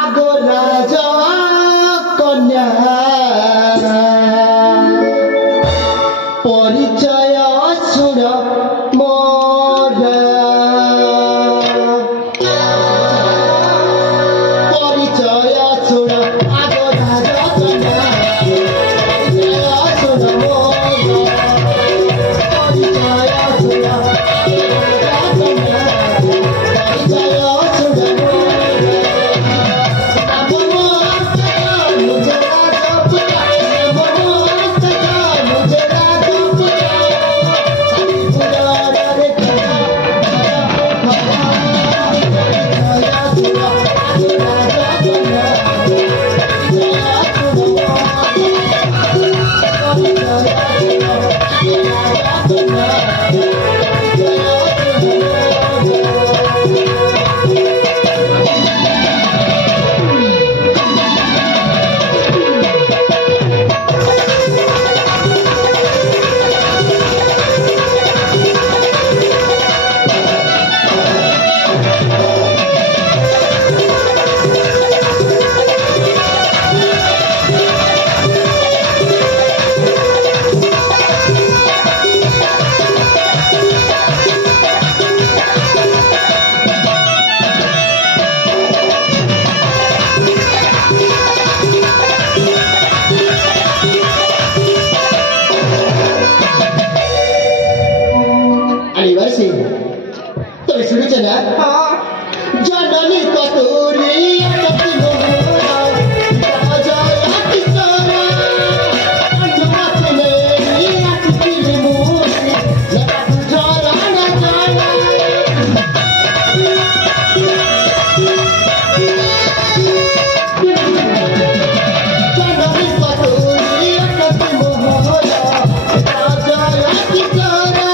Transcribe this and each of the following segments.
আগো রাজা কন্যা পরিচয় শুণ মোর পরিচয় শুণ আগো রাজা কন্যা পরিচয় শুণ মোর পরিচয় শুণ রাজা কন্যা পরিচয় শুণ Anniversary. Tapi sudah cina. Jangan katuri tapi mohona. Raja hati sana. Anu matne hati dirimu. Lepas jalan jalan. Jangan katuri tapi mohona. Raja hati sana.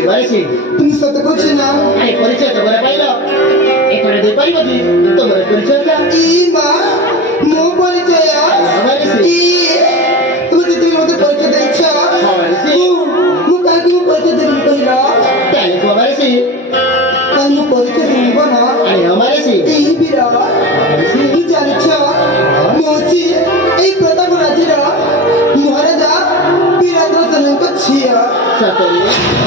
तुम्ही स्वतः कुछ ना आणि परिचय तर बरं पाहिलं एकोणा दे पाहिलं की तो बरं परिचय का ई मा मो परिचय ई तुम्ही तिथे मग परिचय द्यायचा मग काय तुम्ही परिचय देऊन पहिला त्याने को हमारे से आणि मग परिचय देऊन बना आणि हमारे से ई बिरा ई जानिचा मोची ए प्रताप राजीरा महाराजा बिरादर सनंक छिया सतरी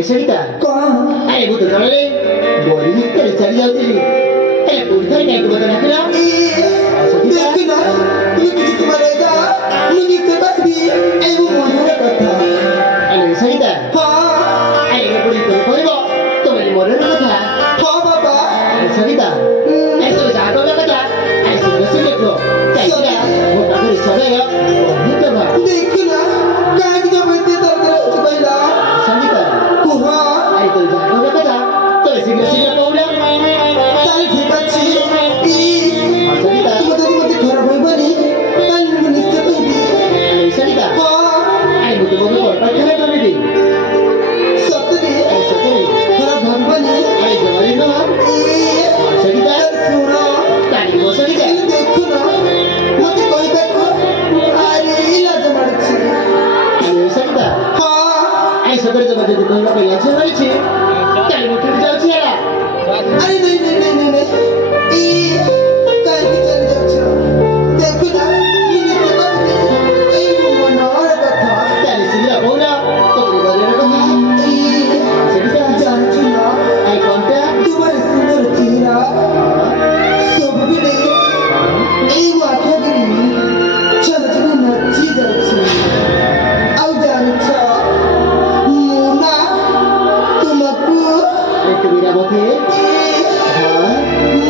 ଆରେ ସରିତା କଣ ଆରେ ମୁଁ ତ ଜଣରେ ବଡି ଭିତରେ ଚାଲି ଯାଉଥିଲି ହେଲେ କୋଉଠି ଥରେ କାହିଁକି ମତେ ଡାକିଲ ଦେଖିନ তুমি କିଛି ତୁମର ଯା ମୁଁ ନିଶ୍ଚୟ କହିବି ଏଇ ମୋ ମନର କଥା ଆରେ ସରିତା ହଁ ଆରେ ଏପରି ତମେ କହିବ ତମେ ମନରେ କଥା ହଁ ବାବା ଆରେ ସରିତା ଆରେ ତମେ ଯାହା କହିବା କଥା ଆରେ ଶୀଘ୍ର ଶୀଘ୍ର କୁହ କାହିଁକି ନା ମୋ ପାଖରେ ସମୟ ବହୁତ ଅଭାବ ଦେଖିନ କାହିଁକି ଯୋଉ ଏତେ ତରତର ହଉଛି କହିଲା ସରିତା କୁହ ଆରେ ତମେ ଯାହା କହିବା କଥା ତମେ ଶୀଘ୍ର ଶୀଘ୍ର କହୁନ ତାହେଲେ ଠିକ ଅଛି ସରିତା ତୁମେ ଯଦି ମତେ ଖରାପ ହଇବନି ତାହେଲେ ମୁଁ ନିଶ୍ଚୟ କହିବି ଆରେ ସରିତା ହଁ ଆରେ ମୁଁ ତୁମକୁ ପାଖରେ କରିବି ସତରେ ଆରେ ସତରେ ଖରାପ ଭାବିବନି ଆରେ ଜମାରି ନୁହଁ ସରିତା ଶୁଣ କାଢିବ ସରିତା ହେଲେ ଦେଖୁନ ମତେ କହିବାକୁ ଆରେ ଲାଜ ମାଡୁଛି ଆରେ ସରିତା ହଁ ଆରେ ସତରେ ତମେ ଯଦି କହିବା ପାଇଁ ଲାଜ ମାରିଛି ତାହେଲେ ମୁଁ କେମିତି ଯାଉଛି ହେଲା ଆରେ ନାଇଁ ନାଇଁ ନାଇଁ ନାଇଁ ନାଇଁ କାହିଁକି ଚାଲି ଯାଉଛ ଦେଖୁନ ମୁଁ ନିଶ୍ଚୟ କହିବି ଏଇ ମୋ ମନର କଥା ତାହେଲେ ଶୀଘ୍ର କହୁନ ତମର ମନରେ କଥା ସରିତା ଜାଣିଛୁ ନା ଆରେ କଣଟା ତୁମର ସୁନ୍ଦର ଚେହେରା ସବୁବେଳେ ଏଇ ମୋ ଆଖି ଆଗରେ ଛନ ଛନ ନାଚି ଯାଉଛି ଆଉ ଜାଣିଛ ମୁଁ ନା ତୁମକୁ ଆରେ ତୁମେ ମତେ ଏ ହଁ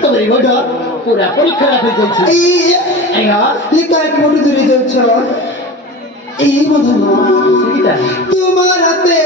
ତମରି ଗୋଡ଼ ପୁରାପୁରି ଖରାପ ହେଇଯାଇଛି। ଆଜ୍ଞା କାହିଁକି ମୋଠୁ ଦୂରେଇ ଯାଉଛ? ଏଇ ବନ୍ଧନ ସେଇଟା ତୁମର ହାତେ